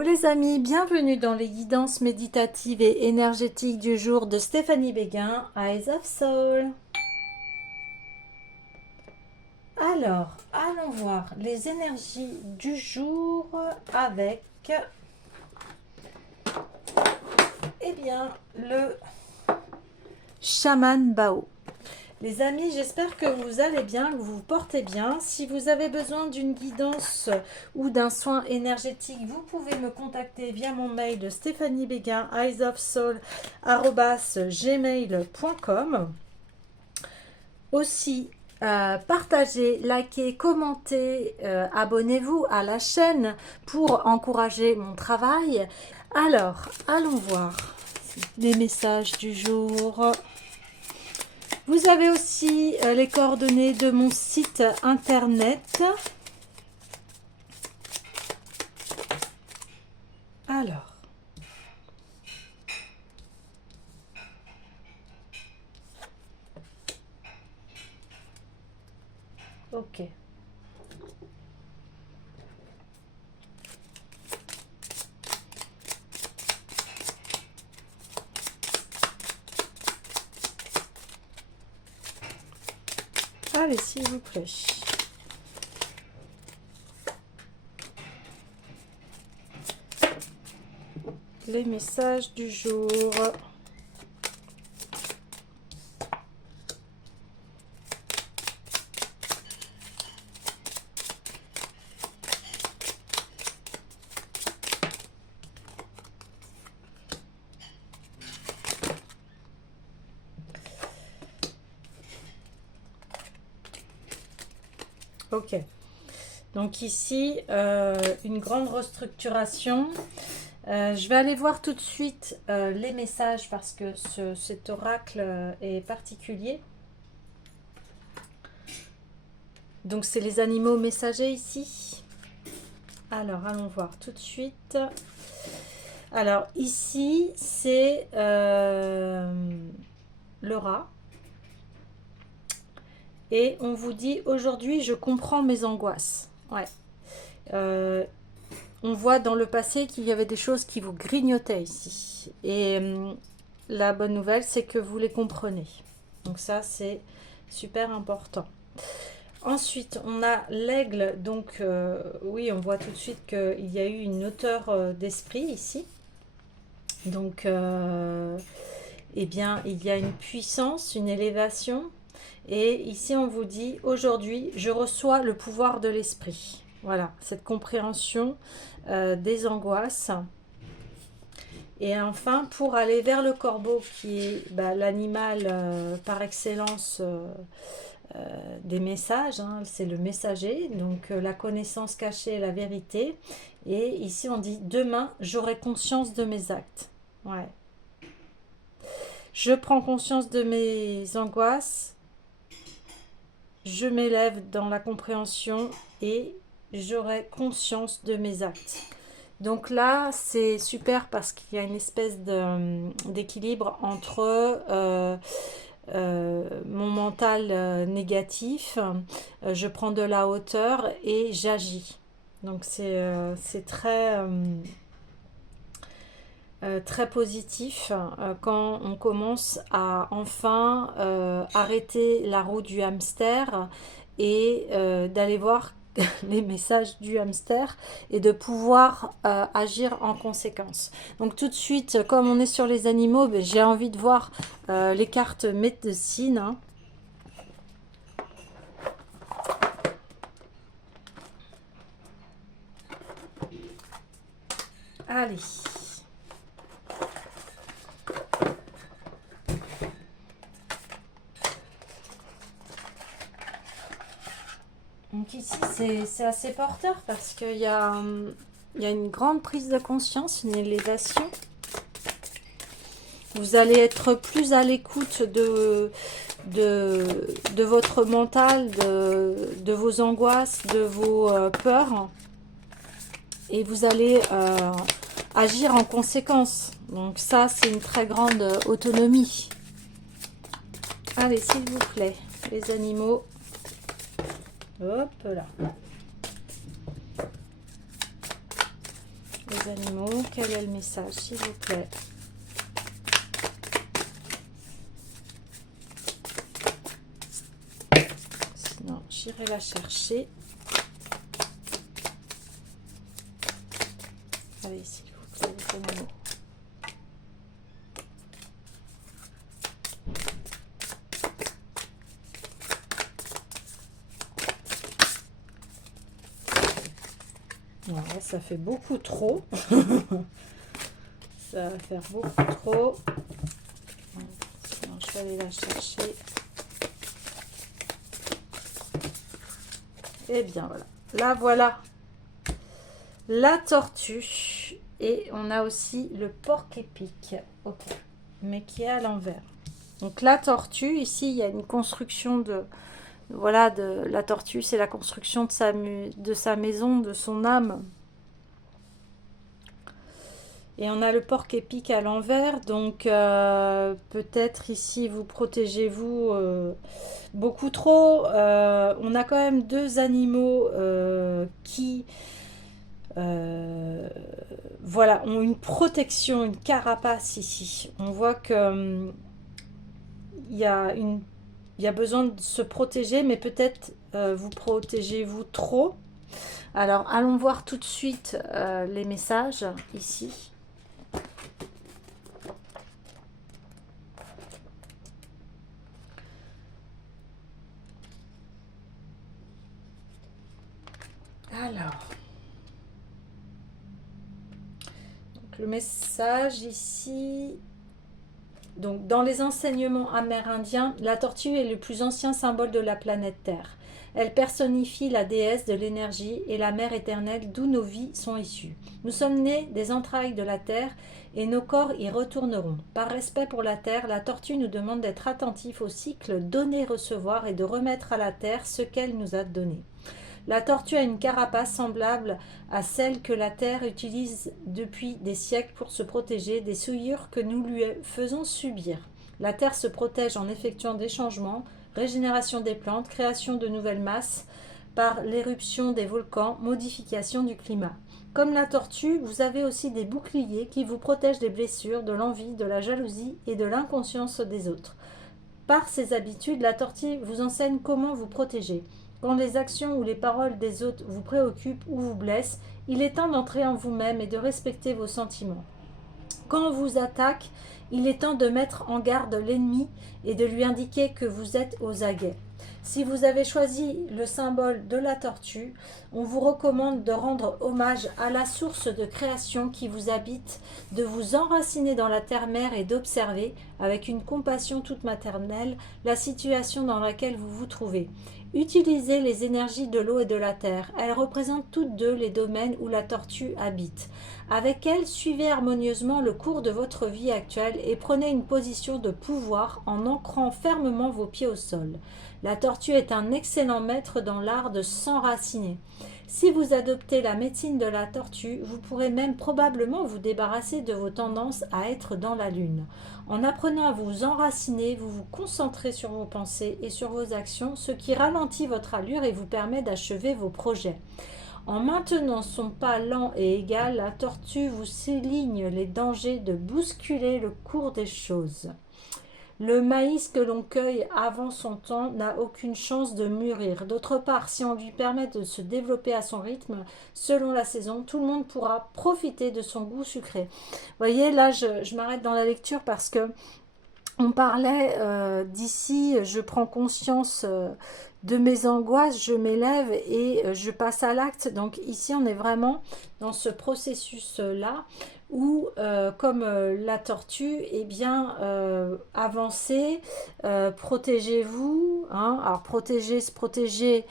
Hello les amis, bienvenue dans les guidances méditatives et énergétiques du jour de Stéphanie Béguin, Eyes of Soul. Alors, allons voir les énergies du jour avec, le chaman Bao. Les amis, j'espère que vous allez bien, que vous vous portez bien. Si vous avez besoin d'une guidance ou d'un soin énergétique, vous pouvez me contacter via mon mail de Stéphanie Béguin, eyesofsoul@gmail.com. Aussi, partagez, likez, commentez, abonnez-vous à la chaîne pour encourager mon travail. Alors, allons voir les messages du jour. Vous avez aussi les coordonnées de mon site internet. Alors, ok. Allez, s'il vous plaît. Les messages du jour. Ok. Donc ici, une grande restructuration. Je vais aller voir tout de suite les messages parce que cet oracle est particulier. Donc c'est les animaux messagers ici. Alors allons voir tout de suite. Alors ici c'est le rat. Et on vous dit aujourd'hui je comprends mes angoisses. Ouais. On voit dans le passé qu'il y avait des choses qui vous grignotaient ici. Et la bonne nouvelle, c'est que vous les comprenez. Donc ça, c'est super important. Ensuite, on a l'aigle. Donc, oui, on voit tout de suite qu'il y a eu une hauteur d'esprit ici. Donc, eh bien, il y a une puissance, une élévation. Et ici, on vous dit, aujourd'hui, je reçois le pouvoir de l'esprit. Voilà, cette compréhension des angoisses. Et enfin, pour aller vers le corbeau, qui est l'animal par excellence des messages, hein, c'est le messager, donc la connaissance cachée et la vérité. Et ici, on dit, demain, j'aurai conscience de mes actes. Ouais. Je prends conscience de mes angoisses, je m'élève dans la compréhension et j'aurai conscience de mes actes. Donc là, c'est super parce qu'il y a une espèce d'équilibre entre mon mental négatif, je prends de la hauteur et j'agis. Donc c'est très positif quand on commence à enfin arrêter la roue du hamster et d'aller voir les messages du hamster et de pouvoir agir en conséquence. Donc tout de suite, comme on est sur les animaux, j'ai envie de voir les cartes médecine. Hein. Allez. Donc ici, c'est assez porteur parce qu'il y a une grande prise de conscience, une élévation. Vous allez être plus à l'écoute de votre mental, de vos angoisses, de vos peurs. Et vous allez agir en conséquence. Donc ça, c'est une très grande autonomie. Allez, s'il vous plaît, les animaux. Hop là. Les les animaux. Quel est le message, s'il vous plaît? Sinon, j'irai la chercher. Allez, s'il vous plaît, les animaux. Ouais, ça fait beaucoup trop. Ça va faire beaucoup trop. Sinon, je vais aller la chercher. Et bien voilà. Là, voilà la tortue. Et on a aussi le porc-épic. Ok. Mais qui est à l'envers. Donc la tortue, ici, il y a une construction de... Voilà, la tortue, c'est la construction de sa maison, de son âme. Et on a le porc-épic à l'envers, donc peut-être ici vous protégez-vous beaucoup trop. On a quand même deux animaux qui voilà, ont une protection, une carapace ici. On voit que il y a besoin de se protéger, mais peut-être vous protégez-vous trop. Alors allons voir tout de suite les messages ici. Alors, donc le message ici, donc dans les enseignements amérindiens, la tortue est le plus ancien symbole de la planète Terre. Elle personnifie la déesse de l'énergie et la mère éternelle d'où nos vies sont issues. Nous sommes nés des entrailles de la Terre et nos corps y retourneront. Par respect pour la Terre, la tortue nous demande d'être attentifs au cycle donner-recevoir et de remettre à la Terre ce qu'elle nous a donné. La tortue a une carapace semblable à celle que la Terre utilise depuis des siècles pour se protéger des souillures que nous lui faisons subir. La Terre se protège en effectuant des changements, régénération des plantes, création de nouvelles masses par l'éruption des volcans, modification du climat. Comme la tortue, vous avez aussi des boucliers qui vous protègent des blessures, de l'envie, de la jalousie et de l'inconscience des autres. Par ses habitudes, la tortue vous enseigne comment vous protéger. Quand les actions ou les paroles des autres vous préoccupent ou vous blessent, il est temps d'entrer en vous-même et de respecter vos sentiments. Quand on vous attaque, il est temps de mettre en garde l'ennemi et de lui indiquer que vous êtes aux aguets. Si vous avez choisi le symbole de la tortue, on vous recommande de rendre hommage à la source de création qui vous habite, de vous enraciner dans la terre-mère et d'observer, avec une compassion toute maternelle, la situation dans laquelle vous vous trouvez. Utilisez les énergies de l'eau et de la terre. Elles représentent toutes deux les domaines où la tortue habite. Avec elle, suivez harmonieusement le cours de votre vie actuelle et prenez une position de pouvoir en ancrant fermement vos pieds au sol. La tortue est un excellent maître dans l'art de s'enraciner. Si vous adoptez la médecine de la tortue, vous pourrez même probablement vous débarrasser de vos tendances à être dans la lune. En apprenant à vous enraciner, vous vous concentrez sur vos pensées et sur vos actions, ce qui ralentit votre allure et vous permet d'achever vos projets. En maintenant son pas lent et égal, la tortue vous souligne les dangers de bousculer le cours des choses. Le maïs que l'on cueille avant son temps n'a aucune chance de mûrir. D'autre part, si on lui permet de se développer à son rythme, selon la saison, tout le monde pourra profiter de son goût sucré. Vous voyez, là, je m'arrête dans la lecture parce que on parlait d'ici, je prends conscience de mes angoisses, je m'élève et je passe à l'acte. Donc ici, on est vraiment dans ce processus-là où, comme la tortue, eh bien, avancez, protégez-vous. Hein. Alors, se protéger,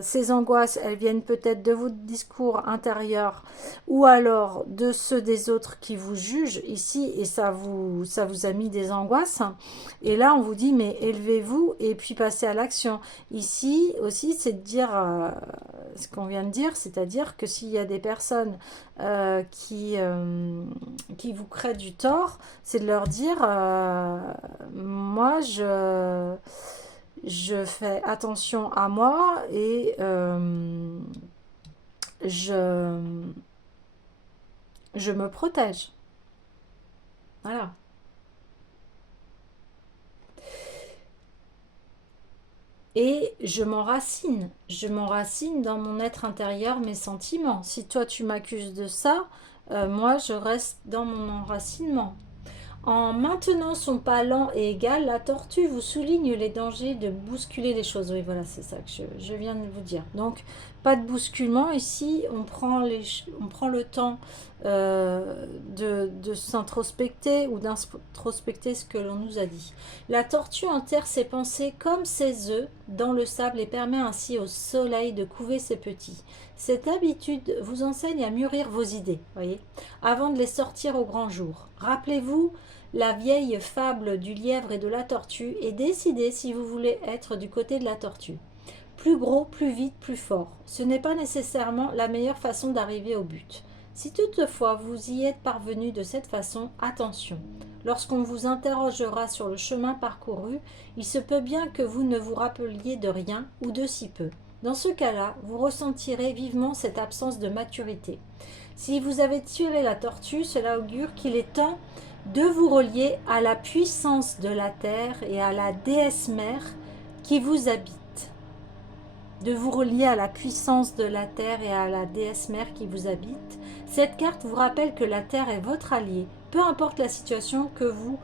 ces angoisses, elles viennent peut-être de votre discours intérieur ou alors de ceux des autres qui vous jugent ici et ça vous a mis des angoisses. Et là, on vous dit, mais élevez-vous et puis passez à l'action. Ici aussi, c'est de dire ce qu'on vient de dire, c'est-à-dire que s'il y a des personnes qui vous créent du tort, c'est de leur dire moi je fais attention à moi et je je me protège. Voilà. Et je m'enracine. Je m'enracine dans mon être intérieur, mes sentiments. Si toi tu m'accuses de ça, moi je reste dans mon enracinement. En maintenant son pas lent et égal, la tortue vous souligne les dangers de bousculer les choses. Oui, voilà, c'est ça que je viens de vous dire. Donc, pas de bousculement. Ici, on prend le temps de s'introspecter ou d'introspecter ce que l'on nous a dit. La tortue enterre ses pensées comme ses œufs dans le sable et permet ainsi au soleil de couver ses petits. Cette habitude vous enseigne à mûrir vos idées, voyez, avant de les sortir au grand jour. Rappelez-vous la vieille fable du lièvre et de la tortue et décidez si vous voulez être du côté de la tortue. Plus gros, plus vite, plus fort. Ce n'est pas nécessairement la meilleure façon d'arriver au but. Si toutefois vous y êtes parvenu de cette façon, attention. Lorsqu'on vous interrogera sur le chemin parcouru, il se peut bien que vous ne vous rappeliez de rien ou de si peu. Dans ce cas-là, vous ressentirez vivement cette absence de maturité. Si vous avez tué la tortue, cela augure qu'il est temps de vous relier à la puissance de la terre et à la déesse mère qui vous habite. De vous relier à la puissance de la terre et à la déesse mère qui vous habite. Cette carte vous rappelle que la terre est votre allié. Peu importe la situation que vous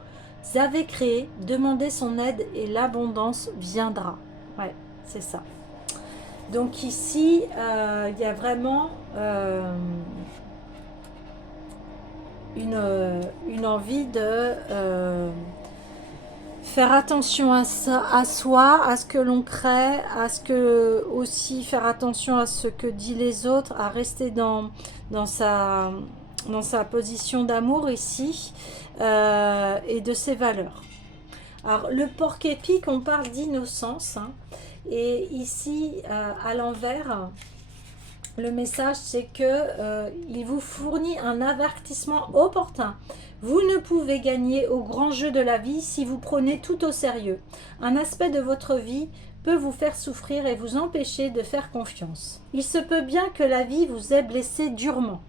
avez créée, demandez son aide et l'abondance viendra. Ouais, c'est ça. Donc ici, il y a vraiment une envie de faire attention à soi, à ce que l'on crée, à ce que aussi faire attention à ce que disent les autres, à rester dans sa position d'amour ici et de ses valeurs. Alors le porc épic, on parle d'innocence, hein, et ici à l'envers, le message c'est que il vous fournit un avertissement opportun. Vous ne pouvez gagner au grand jeu de la vie si vous prenez tout au sérieux. Un aspect de votre vie peut vous faire souffrir et vous empêcher de faire confiance. Il se peut bien que la vie vous ait blessé durement.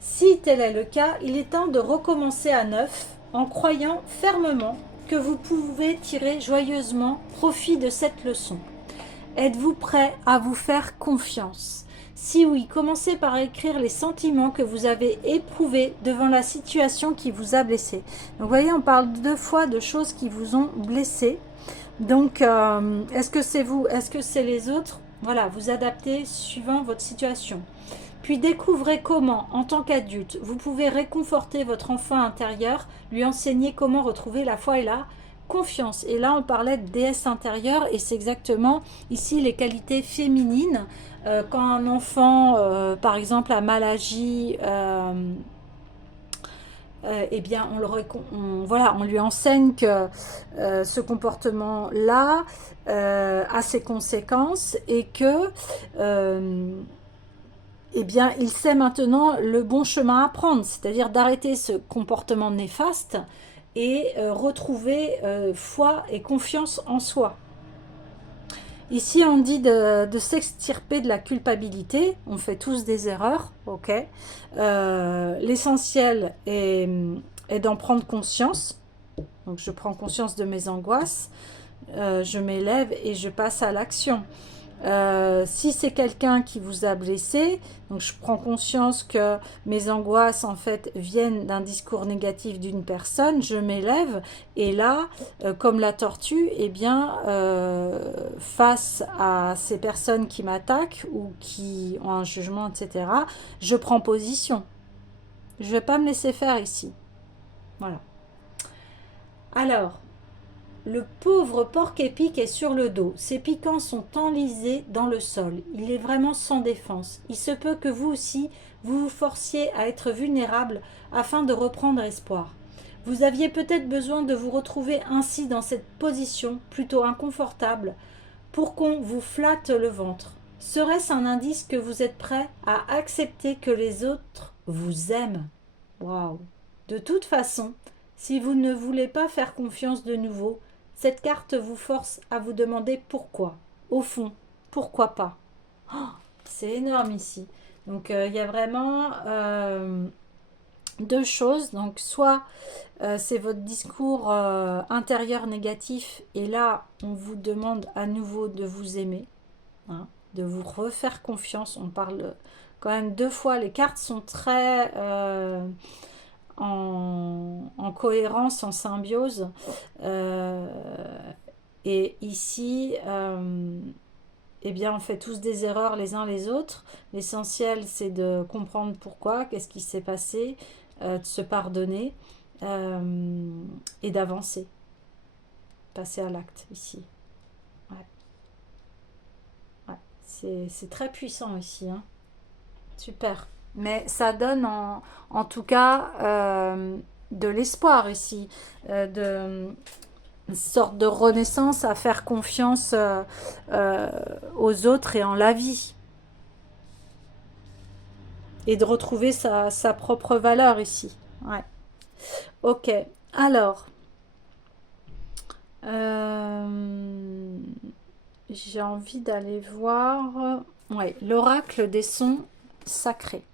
Si tel est le cas, il est temps de recommencer à neuf en croyant fermement que vous pouvez tirer joyeusement profit de cette leçon. Êtes-vous prêt à vous faire confiance? Si oui, commencez par écrire les sentiments que vous avez éprouvés devant la situation qui vous a blessé. Donc vous voyez, on parle 2 fois de choses qui vous ont blessé. Donc, est-ce que c'est vous? Est-ce que c'est les autres? Voilà, vous adaptez suivant votre situation. Puis découvrez comment, en tant qu'adulte, vous pouvez réconforter votre enfant intérieur, lui enseigner comment retrouver la foi et la confiance. Et là, on parlait de déesse intérieure et c'est exactement ici les qualités féminines. Quand un enfant, par exemple, a mal agi, eh bien, on lui enseigne que ce comportement-là a ses conséquences et que eh bien, il sait maintenant le bon chemin à prendre, c'est-à-dire d'arrêter ce comportement néfaste et retrouver foi et confiance en soi. Ici, on dit de s'extirper de la culpabilité. On fait tous des erreurs, ok. L'essentiel est d'en prendre conscience. Donc, je prends conscience de mes angoisses, je m'élève et je passe à l'action. Si c'est quelqu'un qui vous a blessé, donc je prends conscience que mes angoisses en fait viennent d'un discours négatif d'une personne, je m'élève et là, comme la tortue, eh bien, face à ces personnes qui m'attaquent ou qui ont un jugement, etc., je prends position. Je ne vais pas me laisser faire ici. Voilà. Alors, le pauvre porc épic est sur le dos. Ses piquants sont enlisés dans le sol. Il est vraiment sans défense. Il se peut que vous aussi, vous vous forciez à être vulnérable afin de reprendre espoir. Vous aviez peut-être besoin de vous retrouver ainsi dans cette position plutôt inconfortable pour qu'on vous flatte le ventre. Serait-ce un indice que vous êtes prêt à accepter que les autres vous aiment? Waouh! De toute façon, si vous ne voulez pas faire confiance de nouveau, cette carte vous force à vous demander pourquoi. Au fond, pourquoi pas? Oh, c'est énorme ici. Donc il y a vraiment deux choses. Donc soit c'est votre discours intérieur négatif et là on vous demande à nouveau de vous aimer, hein, de vous refaire confiance. On parle quand même deux fois, les cartes sont très en cohérence, en symbiose. Euh, et ici, eh bien, on fait tous des erreurs les uns les autres. L'essentiel, c'est de comprendre pourquoi, qu'est-ce qui s'est passé, de se pardonner et d'avancer, passer à l'acte ici. Ouais, ouais. C'est très puissant ici, hein. Super. Mais ça donne en tout cas de l'espoir ici, de une sorte de renaissance à faire confiance euh, aux autres et en la vie. Et de retrouver sa propre valeur ici. Ouais. Ok. Alors, euh, j'ai envie d'aller voir ouais, l'oracle des sons sacrés.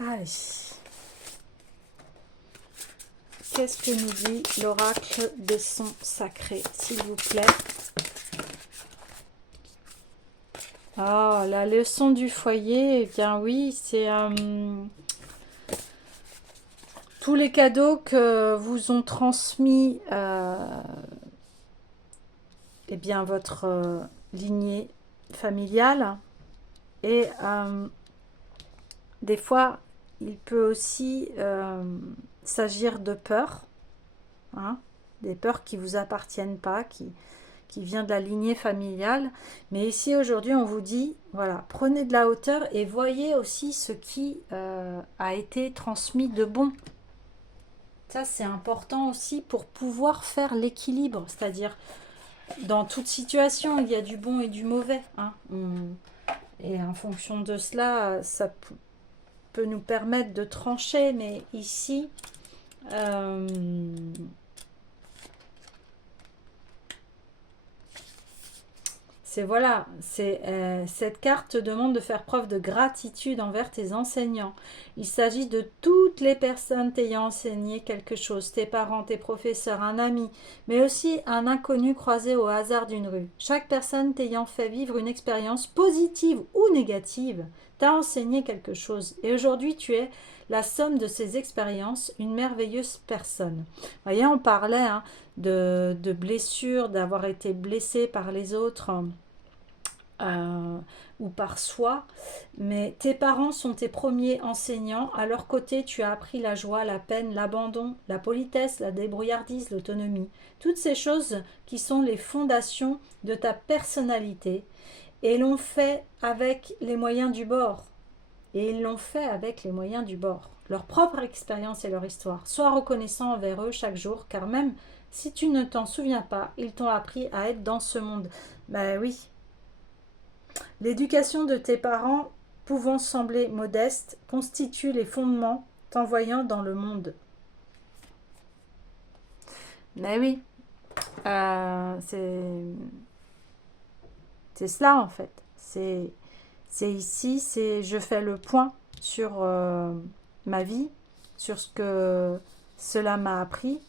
Allez. Qu'est-ce que nous dit l'oracle des sons sacrés, s'il vous plaît? Ah, la leçon du foyer, eh bien oui, c'est tous les cadeaux que vous ont transmis eh bien, votre lignée familiale. Et des fois, il peut aussi s'agir de peurs, hein, des peurs qui ne vous appartiennent pas, qui vient de la lignée familiale. Mais ici, aujourd'hui, on vous dit, voilà, prenez de la hauteur et voyez aussi ce qui a été transmis de bon. Ça, c'est important aussi pour pouvoir faire l'équilibre. C'est-à-dire, dans toute situation, il y a du bon et du mauvais, hein. Et en fonction de cela, ça peut nous permettre de trancher. Mais ici, euh, c'est voilà, cette carte te demande de faire preuve de gratitude envers tes enseignants. Il s'agit de toutes les personnes t'ayant enseigné quelque chose, tes parents, tes professeurs, un ami, mais aussi un inconnu croisé au hasard d'une rue. Chaque personne t'ayant fait vivre une expérience positive ou négative t'a enseigné quelque chose. Et aujourd'hui, tu es la somme de ces expériences, une merveilleuse personne. Vous voyez, on parlait hein, de blessures, d'avoir été blessé par les autres euh, ou par soi, mais tes parents sont tes premiers enseignants. À leur côté, tu as appris la joie, la peine, l'abandon, la politesse, la débrouillardise, l'autonomie. Toutes ces choses qui sont les fondations de ta personnalité et l'ont fait avec les moyens du bord. Et ils l'ont fait avec les moyens du bord, leur propre expérience et leur histoire. Sois reconnaissant envers eux chaque jour, car même si tu ne t'en souviens pas, ils t'ont appris à être dans ce monde. Ben oui. L'éducation de tes parents, pouvant sembler modeste, constitue les fondements t'envoyant dans le monde. Mais oui, c'est cela en fait. C'est ici, c'est je fais le point sur ma vie, sur ce que cela m'a appris.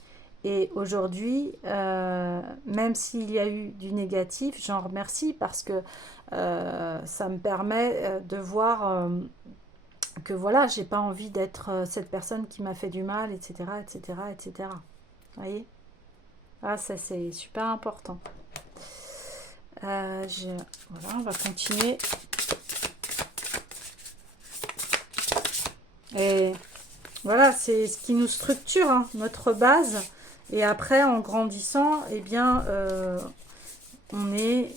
Et aujourd'hui, même s'il y a eu du négatif, j'en remercie parce que ça me permet de voir que voilà, j'ai pas envie d'être cette personne qui m'a fait du mal, etc., etc., etc. Vous voyez? Ah, ça c'est super important. Voilà, on va continuer. Et voilà, c'est ce qui nous structure, hein, notre base. Et après, en grandissant, eh bien, on est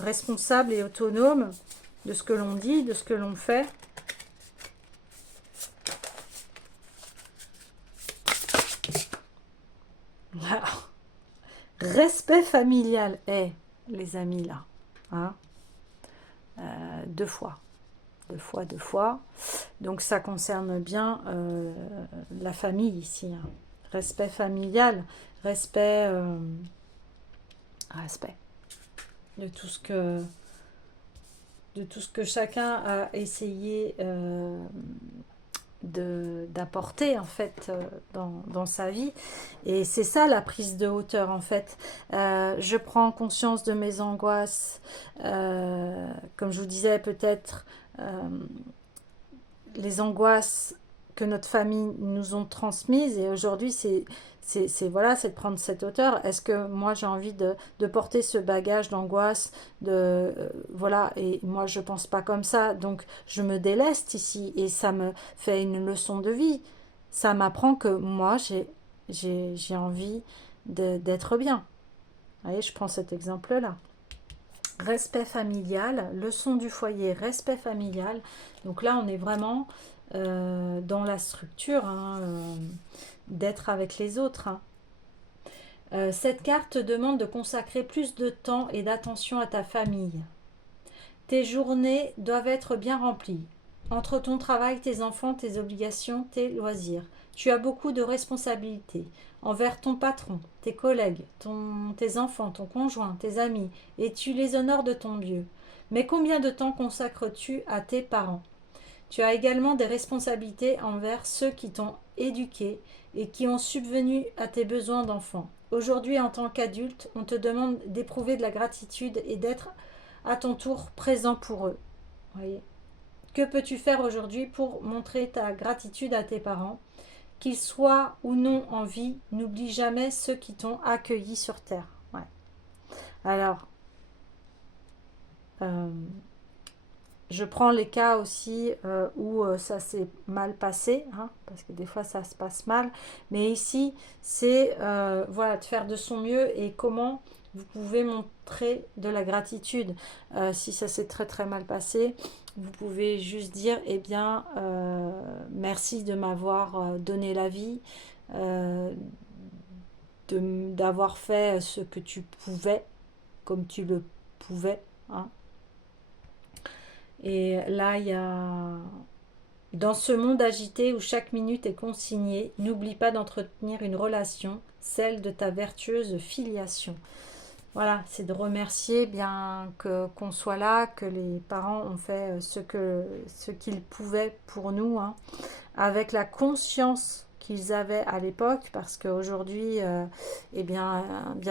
responsable et autonome de ce que l'on dit, de ce que l'on fait. Voilà. Respect familial. Les amis, là. Hein, deux fois. deux fois. Donc ça concerne bien la famille ici, hein. Respect familial, respect, respect de tout ce que chacun a essayé d'apporter en fait dans sa vie. Et c'est ça la prise de hauteur en fait. Je prends conscience de mes angoisses, comme je vous disais, peut-être les angoisses que notre famille nous ont transmises, et aujourd'hui voilà, c'est de prendre cette hauteur. Est-ce que moi j'ai envie de porter ce bagage d'angoisse, voilà, et moi je pense pas comme ça, donc je me déleste ici, et ça me fait une leçon de vie. Ça m'apprend que moi j'ai envie d'être bien. Vous voyez, je prends cet exemple là. Respect familial, leçon du foyer, respect familial. Donc là, on est vraiment dans la structure, hein, d'être avec les autres, hein. Cette carte te demande de consacrer plus de temps et d'attention à ta famille. Tes journées doivent être bien remplies. Entre ton travail, tes enfants, tes obligations, tes loisirs, tu as beaucoup de responsabilités envers ton patron, tes collègues, tes enfants, ton conjoint, tes amis, et tu les honores de ton mieux. Mais combien de temps consacres-tu à tes parents? Tu as également des responsabilités envers ceux qui t'ont éduqué et qui ont subvenu à tes besoins d'enfant. Aujourd'hui, en tant qu'adulte, on te demande d'éprouver de la gratitude et d'être à ton tour présent pour eux. Voyez. Que peux-tu faire aujourd'hui pour montrer ta gratitude à tes parents? Qu'ils soient ou non en vie, n'oublie jamais ceux qui t'ont accueilli sur terre. Ouais. Alors, je prends les cas aussi où ça s'est mal passé, hein, parce que des fois ça se passe mal. Mais ici, c'est voilà, de faire de son mieux, et comment vous pouvez montrer de la gratitude. Si ça s'est très très mal passé, vous pouvez juste dire, eh bien, merci de m'avoir donné la vie, d'avoir fait ce que tu pouvais, comme tu le pouvais, hein. Et là, il y a... Dans ce monde agité où chaque minute est consignée, n'oublie pas d'entretenir une relation, celle de ta vertueuse filiation. Voilà, c'est de remercier bien qu'on soit là, que les parents ont fait ce qu'ils pouvaient pour nous, hein, avec la conscience qu'ils avaient à l'époque, parce qu'aujourd'hui, eh bien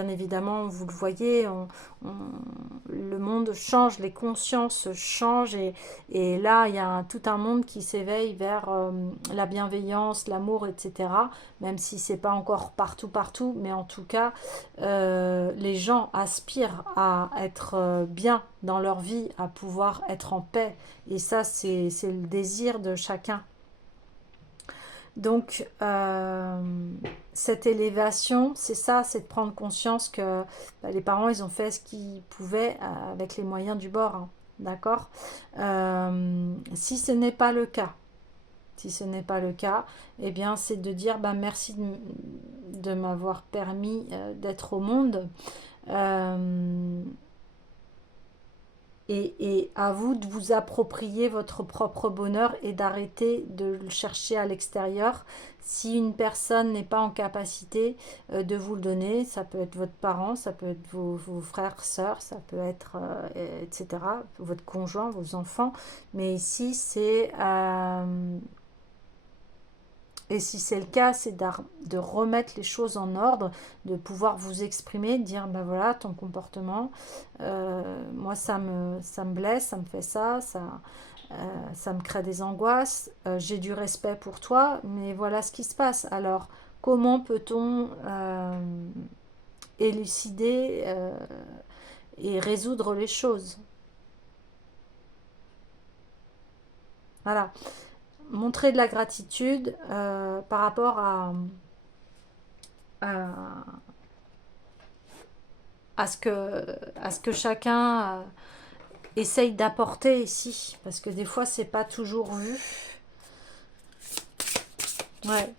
évidemment, vous le voyez, le monde change, les consciences changent, et là, il y a tout un monde qui s'éveille vers la bienveillance, l'amour, etc., même si c'est pas encore partout, mais en tout cas, les gens aspirent à être bien dans leur vie, à pouvoir être en paix, et ça, c'est le désir de chacun. Donc, cette élévation, c'est ça, c'est de prendre conscience que les parents, ils ont fait ce qu'ils pouvaient avec les moyens du bord, hein, d'accord. Si ce n'est pas le cas, eh bien, c'est de dire merci de m'avoir permis d'être au monde. Et à vous de vous approprier votre propre bonheur et d'arrêter de le chercher à l'extérieur. Si une personne n'est pas en capacité de vous le donner, ça peut être votre parent, ça peut être vos frères, sœurs, ça peut être, etc., votre conjoint, vos enfants. Mais ici, c'est... et si c'est le cas, c'est de remettre les choses en ordre, de pouvoir vous exprimer, de dire, ben voilà, ton comportement, moi ça me blesse, ça me fait ça me crée des angoisses, j'ai du respect pour toi, mais voilà ce qui se passe. Alors, comment peut-on élucider et résoudre les choses? Voilà. Montrer de la gratitude par rapport à, à ce que chacun essaye d'apporter ici, parce que des fois c'est pas toujours vu. Ouais.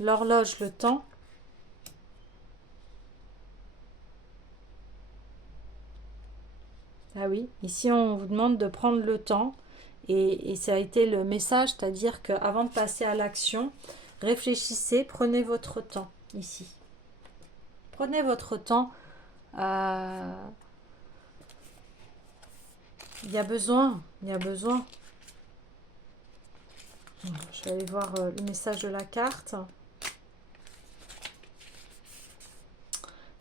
L'horloge, le temps. Ah oui, ici on vous demande de prendre le temps et ça a été le message, c'est-à-dire qu'avant de passer à l'action, réfléchissez, prenez votre temps ici. Prenez votre temps. Il y a besoin, il y a besoin. Je vais aller voir le message de la carte.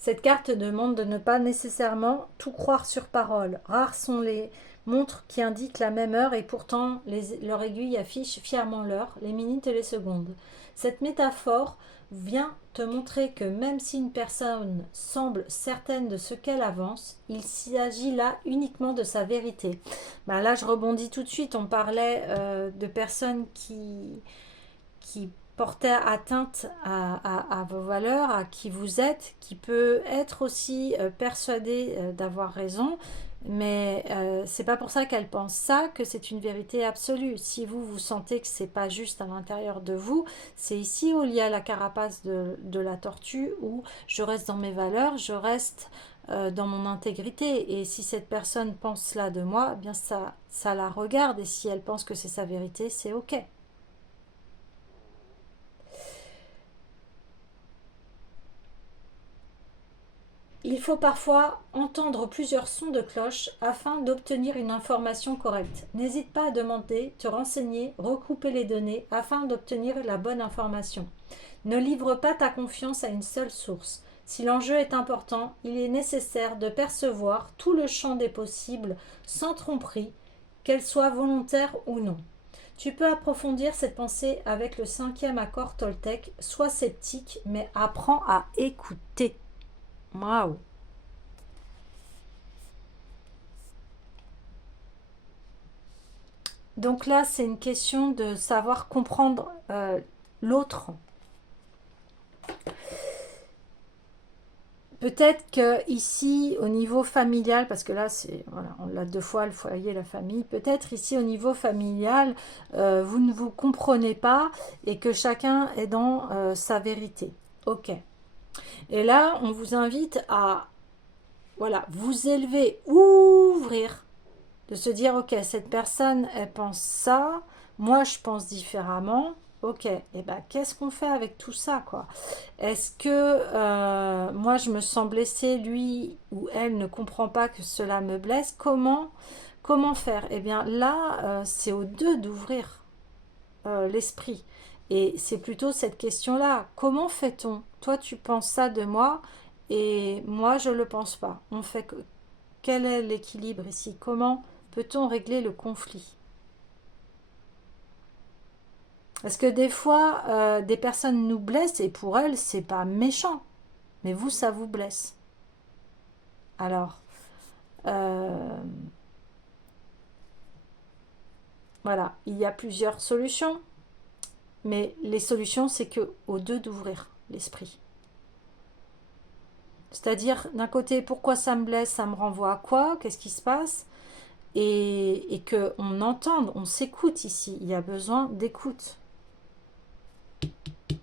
Cette carte demande de ne pas nécessairement tout croire sur parole. Rares sont les montres qui indiquent la même heure et pourtant leur aiguille affiche fièrement l'heure, les minutes et les secondes. Cette métaphore vient te montrer que même si une personne semble certaine de ce qu'elle avance, il s'agit là uniquement de sa vérité. Ben là, je rebondis tout de suite. On parlait de personnes qui portait atteinte à vos valeurs, à qui vous êtes, qui peut être aussi persuadée d'avoir raison, mais c'est pas pour ça qu'elle pense ça que c'est une vérité absolue. Si vous vous sentez que c'est pas juste à l'intérieur de vous, c'est ici où il y a la carapace de la tortue, où je reste dans mes valeurs, je reste dans mon intégrité, et si cette personne pense cela de moi, eh bien ça la regarde, et si elle pense que c'est sa vérité, c'est ok. Il faut parfois entendre plusieurs sons de cloche afin d'obtenir une information correcte. N'hésite pas à demander, te renseigner, recouper les données afin d'obtenir la bonne information. Ne livre pas ta confiance à une seule source. Si l'enjeu est important, il est nécessaire de percevoir tout le champ des possibles sans tromperie, qu'elle soit volontaire ou non. Tu peux approfondir cette pensée avec le 5e accord Toltec. Sois sceptique, mais apprends à écouter. Waouh! Donc là, c'est une question de savoir comprendre l'autre. Peut-être que ici, au niveau familial, parce que là, c'est voilà, on l'a 2 fois, le foyer, la famille. Peut-être ici, au niveau familial, vous ne vous comprenez pas et que chacun est dans sa vérité. Ok. Et là, on vous invite à voilà, vous élever, ouvrir, de se dire, ok, cette personne, elle pense ça, moi, je pense différemment. Ok, et ben qu'est-ce qu'on fait avec tout ça, quoi? Est-ce que moi, je me sens blessée, lui ou elle ne comprend pas que cela me blesse? Comment faire? Eh bien, là, c'est aux deux d'ouvrir l'esprit. Et c'est plutôt cette question-là. Comment fait-on? Toi, tu penses ça de moi et moi, je ne le pense pas. On fait que... Quel est l'équilibre ici? Comment peut-on régler le conflit? Parce que des fois, des personnes nous blessent et pour elles, c'est pas méchant. Mais vous, ça vous blesse. Alors, euh, voilà, il y a plusieurs solutions. Mais les solutions, c'est que aux deux d'ouvrir l'esprit. C'est-à-dire, d'un côté, pourquoi ça me blesse, ça me renvoie à quoi, qu'est-ce qui se passe, et qu'on entende, on s'écoute ici. Il y a besoin d'écoute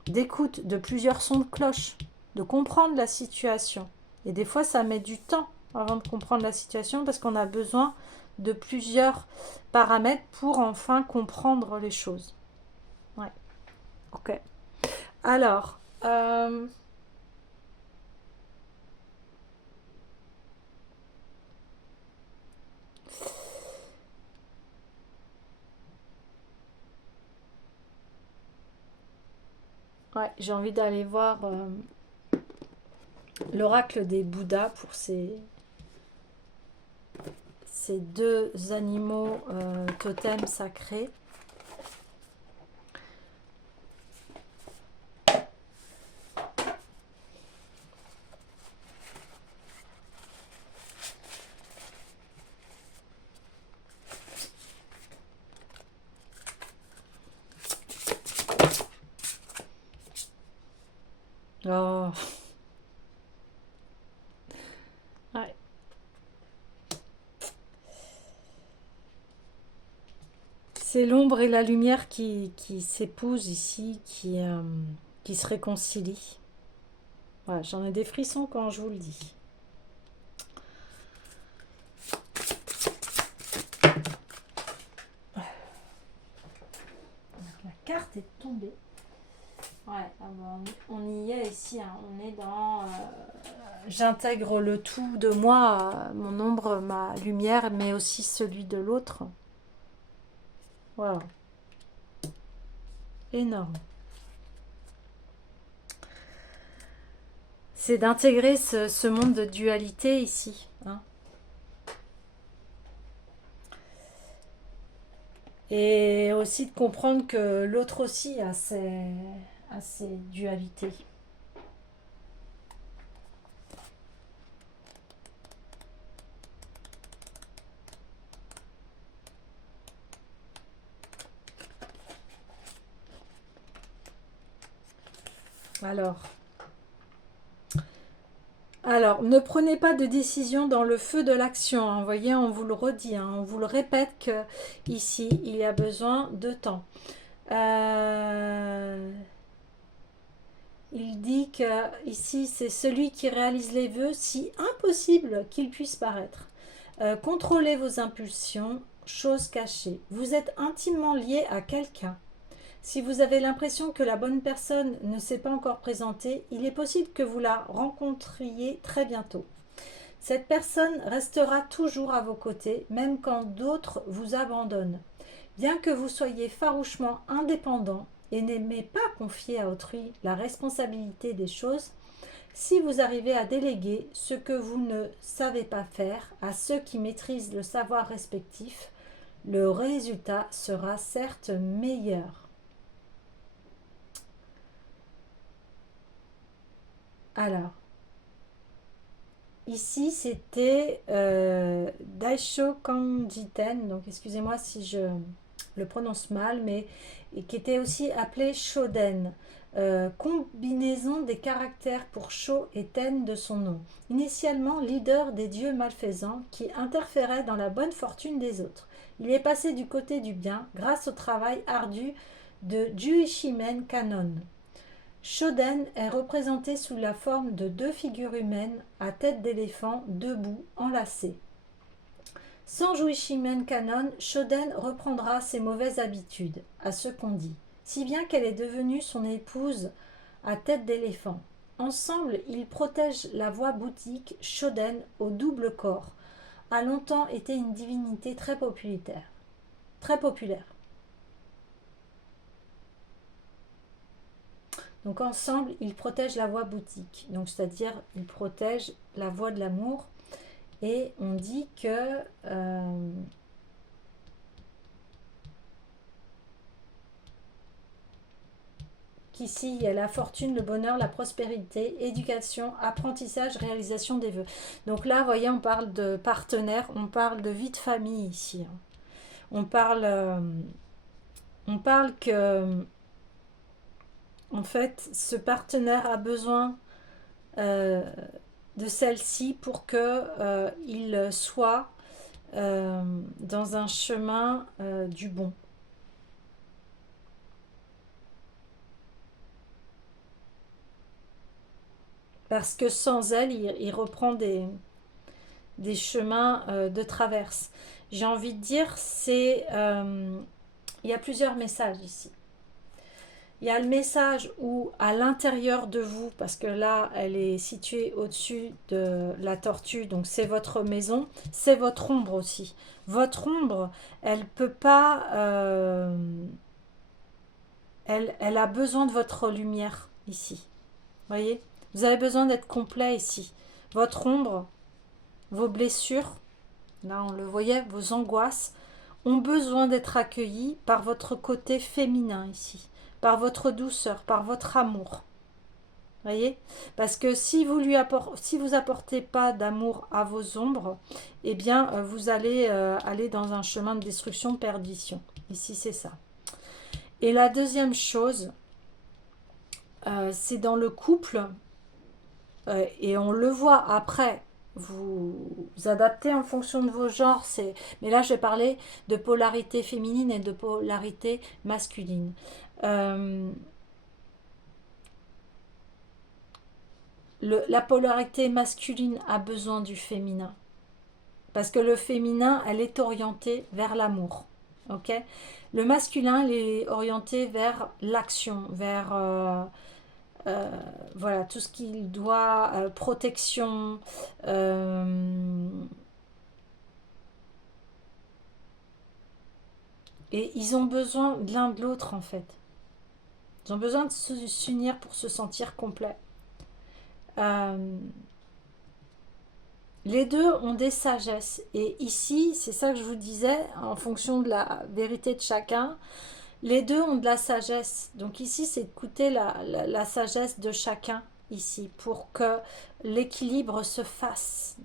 de plusieurs sons de cloche, de comprendre la situation. Et des fois, ça met du temps avant de comprendre la situation parce qu'on a besoin de plusieurs paramètres pour enfin comprendre les choses. Ouais, ok. Alors, ouais, j'ai envie d'aller voir l'oracle des Bouddhas pour ces 2 animaux totems sacrés. Oh, ouais. C'est l'ombre et la lumière qui s'épousent ici, qui se réconcilient. Voilà, j'en ai des frissons quand je vous le dis. arrêter de tomber. Ouais, on y est ici, hein. On est dans... j'intègre le tout de moi, mon ombre, ma lumière, mais aussi celui de l'autre. Voilà. Énorme. C'est d'intégrer ce monde de dualité ici, hein. Et aussi de comprendre que l'autre aussi a ses dualités. Alors, ne prenez pas de décision dans le feu de l'action, hein. Vous voyez, on vous le redit, hein, on vous le répète que ici, il y a besoin de temps. Il dit que ici, c'est celui qui réalise les vœux, si impossible qu'ils puissent paraître. Contrôlez vos impulsions, chose cachée. Vous êtes intimement lié à quelqu'un. Si vous avez l'impression que la bonne personne ne s'est pas encore présentée, il est possible que vous la rencontriez très bientôt. Cette personne restera toujours à vos côtés, même quand d'autres vous abandonnent. Bien que vous soyez farouchement indépendant et n'aimez pas confier à autrui la responsabilité des choses, si vous arrivez à déléguer ce que vous ne savez pas faire à ceux qui maîtrisent le savoir respectif, le résultat sera certes meilleur. Alors, ici c'était Daisho Kanjiten, donc excusez-moi si je le prononce mal, mais qui était aussi appelé Shoden, combinaison des caractères pour Sho et Ten de son nom, initialement leader des dieux malfaisants qui interféraient dans la bonne fortune des autres. Il est passé du côté du bien grâce au travail ardu de Juishimen Kanon. Shoden est représenté sous la forme de deux figures humaines à tête d'éléphant debout, enlacées. Sans Juishimen Kanon, Shoden reprendra ses mauvaises habitudes, à ce qu'on dit, si bien qu'elle est devenue son épouse à tête d'éléphant. Ensemble, ils protègent la voie bouddhique Shoden au double corps, a longtemps été une divinité très populaire. Donc ensemble, ils protègent la voie bouddhique, donc c'est-à-dire ils protègent la voie de l'amour. Et on dit que qu'ici il y a la fortune, le bonheur, la prospérité, éducation, apprentissage, réalisation des vœux. Donc là, vous voyez, on parle de partenaire, on parle de vie de famille ici. On parle que en fait, ce partenaire a besoin de celle-ci pour que il soit dans un chemin du bon. Parce que sans elle, il reprend des chemins de traverse. J'ai envie de dire, il y a plusieurs messages ici. Il y a le message où à l'intérieur de vous, parce que là elle est située au-dessus de la tortue, donc c'est votre maison, c'est votre ombre aussi. Votre ombre, elle peut pas, elle a besoin de votre lumière ici. Voyez, vous avez besoin d'être complet ici. Votre ombre, vos blessures, là on le voyait, vos angoisses, ont besoin d'être accueillies par votre côté féminin ici, par votre douceur, par votre amour. Voyez, parce que si vous apportez pas d'amour à vos ombres, eh bien vous allez aller dans un chemin de destruction, de perdition. Ici c'est ça. Et la deuxième chose, c'est dans le couple, et on le voit après. Vous adaptez en fonction de vos genres, mais là je vais parler de polarité féminine et de polarité masculine. La polarité masculine a besoin du féminin, parce que le féminin, elle est orientée vers l'amour. Ok? Le masculin, il est orienté vers l'action, vers voilà, tout ce qu'il doit, protection, et ils ont besoin de l'un de l'autre en fait. Ils ont besoin de s'unir pour se sentir complet. Euh, les deux ont des sagesses. Et ici, c'est ça que je vous disais, en fonction de la vérité de chacun, les deux ont de la sagesse. Donc ici, c'est d'écouter la sagesse de chacun ici pour que l'équilibre se fasse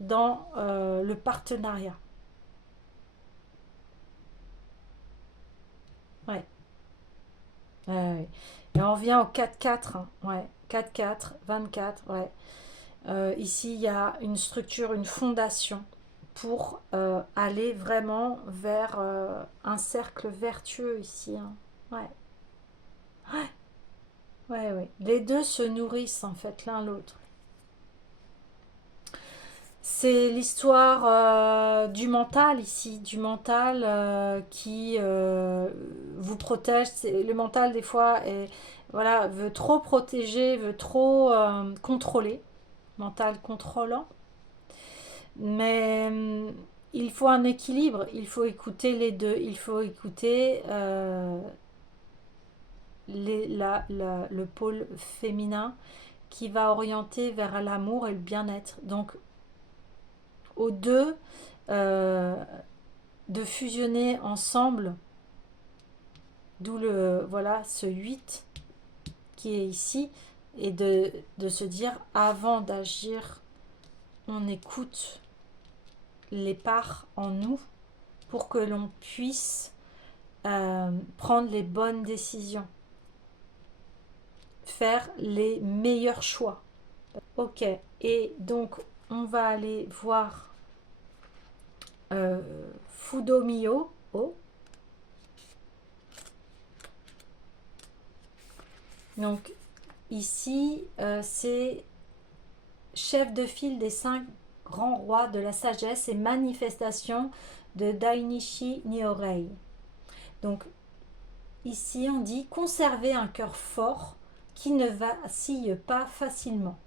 dans le partenariat. Ouais. Ouais, ouais. Et on revient au 4-4, hein. Ouais. 4-4, 24, ouais. Ici, il y a une structure, une fondation pour aller vraiment vers un cercle vertueux ici, hein. Ouais. Ouais, ouais. Les deux se nourrissent en fait l'un l'autre. C'est l'histoire du mental ici, du mental qui vous protège. Le mental des fois voilà, veut trop protéger, veut trop contrôler, mental contrôlant. Mais il faut un équilibre, il faut écouter les deux, il faut écouter le pôle féminin qui va orienter vers l'amour et le bien-être. Donc aux deux euh, de fusionner ensemble, d'où le voilà ce 8 qui est ici, et de se dire avant d'agir, on écoute les parts en nous pour que l'on puisse prendre les bonnes décisions, faire les meilleurs choix. Ok, et donc on va aller voir euh, Fudomio. Oh. Donc ici, c'est chef de file des 5 grands rois de la sagesse et manifestation de Dainichi Nyorei. Donc ici, on dit conservez un cœur fort qui ne vacille pas facilement.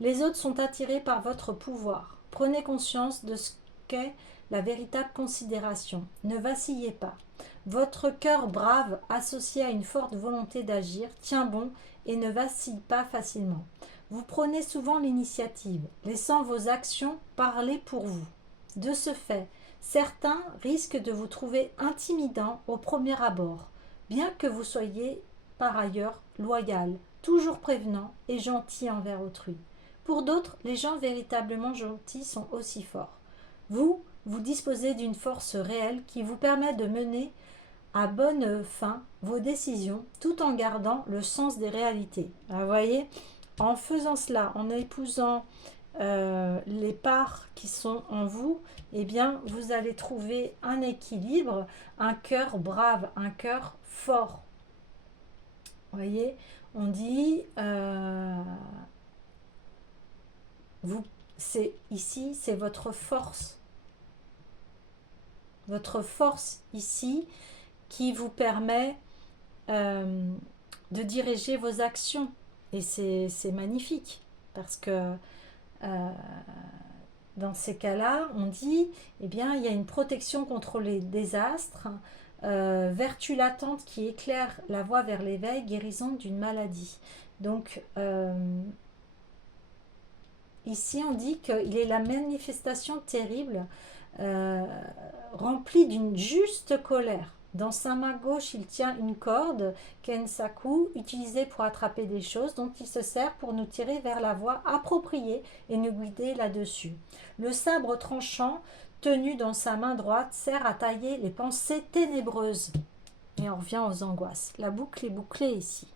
Les autres sont attirés par votre pouvoir. Prenez conscience de ce qu'est la véritable considération. Ne vacillez pas. Votre cœur brave, associé à une forte volonté d'agir, tient bon et ne vacille pas facilement. Vous prenez souvent l'initiative, laissant vos actions parler pour vous. De ce fait, certains risquent de vous trouver intimidant au premier abord, bien que vous soyez par ailleurs loyal, toujours prévenant et gentil envers autrui. Pour d'autres, les gens véritablement gentils sont aussi forts. Vous, vous disposez d'une force réelle qui vous permet de mener à bonne fin vos décisions tout en gardant le sens des réalités. Alors, vous voyez, en faisant cela, en épousant les parts qui sont en vous, eh bien, vous allez trouver un équilibre, un cœur brave, un cœur fort. Vous voyez, on dit, vous, c'est ici, c'est votre force ici qui vous permet de diriger vos actions. Et c'est magnifique parce que euh, dans ces cas-là, on dit, eh bien, il y a une protection contre les désastres, vertu latente qui éclaire la voie vers l'éveil, guérison d'une maladie. Donc, ici, on dit qu'il est la manifestation terrible, euh, remplie d'une juste colère. Dans sa main gauche, il tient une corde, kensaku, utilisée pour attraper des choses, dont il se sert pour nous tirer vers la voie appropriée et nous guider là-dessus. Le sabre tranchant, tenu dans sa main droite, sert à tailler les pensées ténébreuses. Et on revient aux angoisses. La boucle est bouclée ici.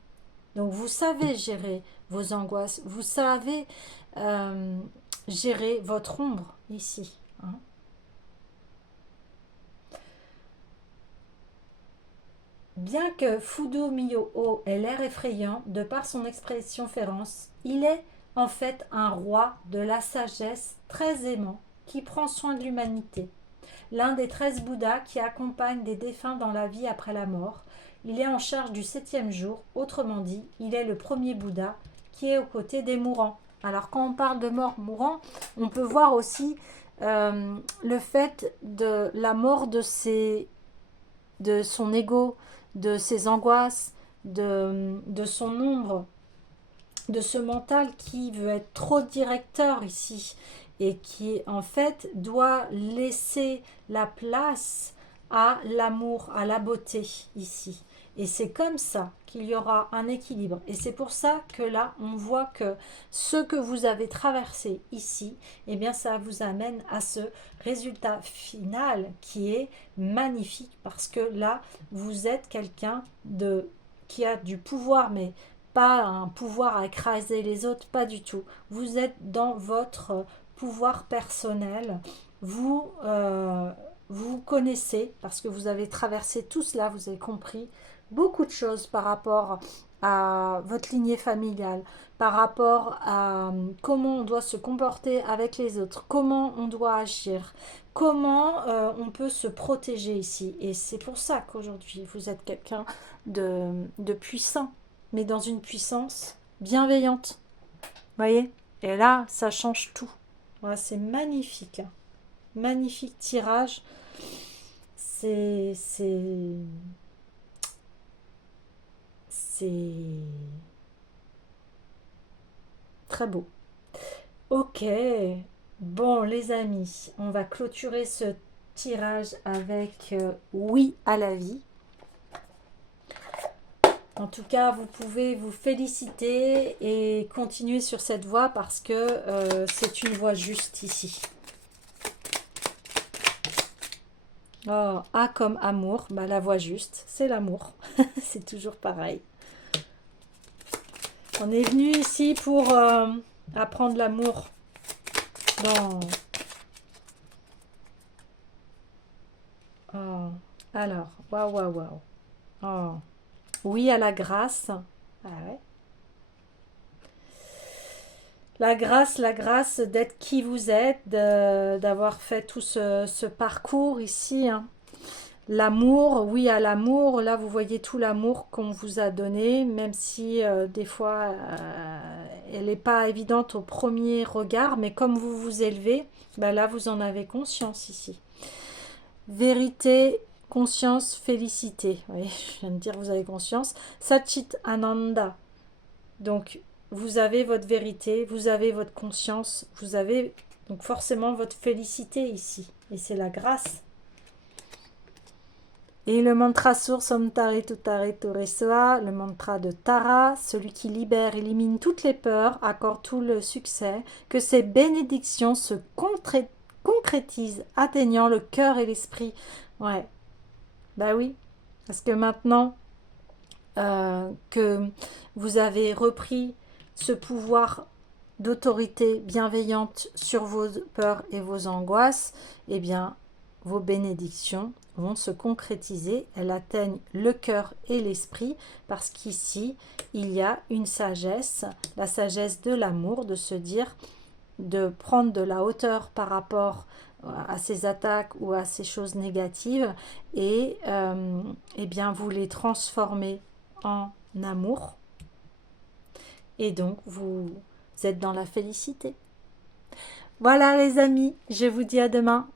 Donc vous savez gérer vos angoisses, vous savez euh, gérer votre ombre ici, hein. Bien que Fudo Miyo-o ait l'air effrayant de par son expression féroce, il est en fait un roi de la sagesse très aimant qui prend soin de l'humanité. l'un des 13 Bouddhas qui accompagnent des défunts dans la vie après la mort. Il est en charge du 7e jour, autrement dit, il est le premier Bouddha qui est aux côtés des mourants. Alors quand on parle de mort mourant, on peut voir aussi le fait de la mort de son ego, de ses angoisses, de son ombre, de ce mental qui veut être trop directeur ici et qui en fait doit laisser la place à l'amour, à la beauté ici. Et c'est comme ça qu'il y aura un équilibre. Et c'est pour ça que là, on voit que ce que vous avez traversé ici, eh bien, ça vous amène à ce résultat final qui est magnifique. Parce que là, vous êtes quelqu'un qui a du pouvoir, mais pas un pouvoir à écraser les autres, pas du tout. Vous êtes dans votre pouvoir personnel. Vous connaissez, parce que vous avez traversé tout cela, vous avez compris beaucoup de choses par rapport à votre lignée familiale, par rapport à comment on doit se comporter avec les autres, comment on doit agir, comment on peut se protéger ici. Et c'est pour ça qu'aujourd'hui, vous êtes quelqu'un de puissant, mais dans une puissance bienveillante. Voyez? Et là, ça change tout. Voilà, c'est magnifique. Magnifique tirage. C'est très beau. Ok. Bon, les amis, on va clôturer ce tirage avec oui à la vie. En tout cas, vous pouvez vous féliciter et continuer sur cette voie parce que c'est une voie juste ici. Oh, A comme amour, bah, la voie juste, c'est l'amour. C'est toujours pareil. On est venu ici pour apprendre l'amour dans... Oh, alors, waouh, waouh, waouh. Oh. Oui à la grâce. Ah ouais. La grâce d'être qui vous êtes, d'avoir fait tout ce parcours ici. Hein. L'amour, oui à l'amour. Là, vous voyez tout l'amour qu'on vous a donné, même si des fois, elle n'est pas évidente au premier regard. Mais comme vous vous élevez, ben là, vous en avez conscience ici. Vérité, conscience, félicité. Oui, je viens de dire vous avez conscience. Satchit Ananda. Donc, vous avez votre vérité, vous avez votre conscience, vous avez donc forcément votre félicité ici. Et c'est la grâce. Et le mantra source, Om Tare Tutare Toresoa, le mantra de Tara, celui qui libère, élimine toutes les peurs, accorde tout le succès, que ces bénédictions se concrétisent, atteignant le cœur et l'esprit. Ouais, bah oui, parce que maintenant que vous avez repris ce pouvoir d'autorité bienveillante sur vos peurs et vos angoisses, eh bien, vos bénédictions vont se concrétiser, elles atteignent le cœur et l'esprit, parce qu'ici, il y a une sagesse, la sagesse de l'amour, de se dire, de prendre de la hauteur par rapport à ces attaques ou à ces choses négatives, et eh bien, vous les transformez en amour, et donc vous êtes dans la félicité. Voilà les amis, je vous dis à demain.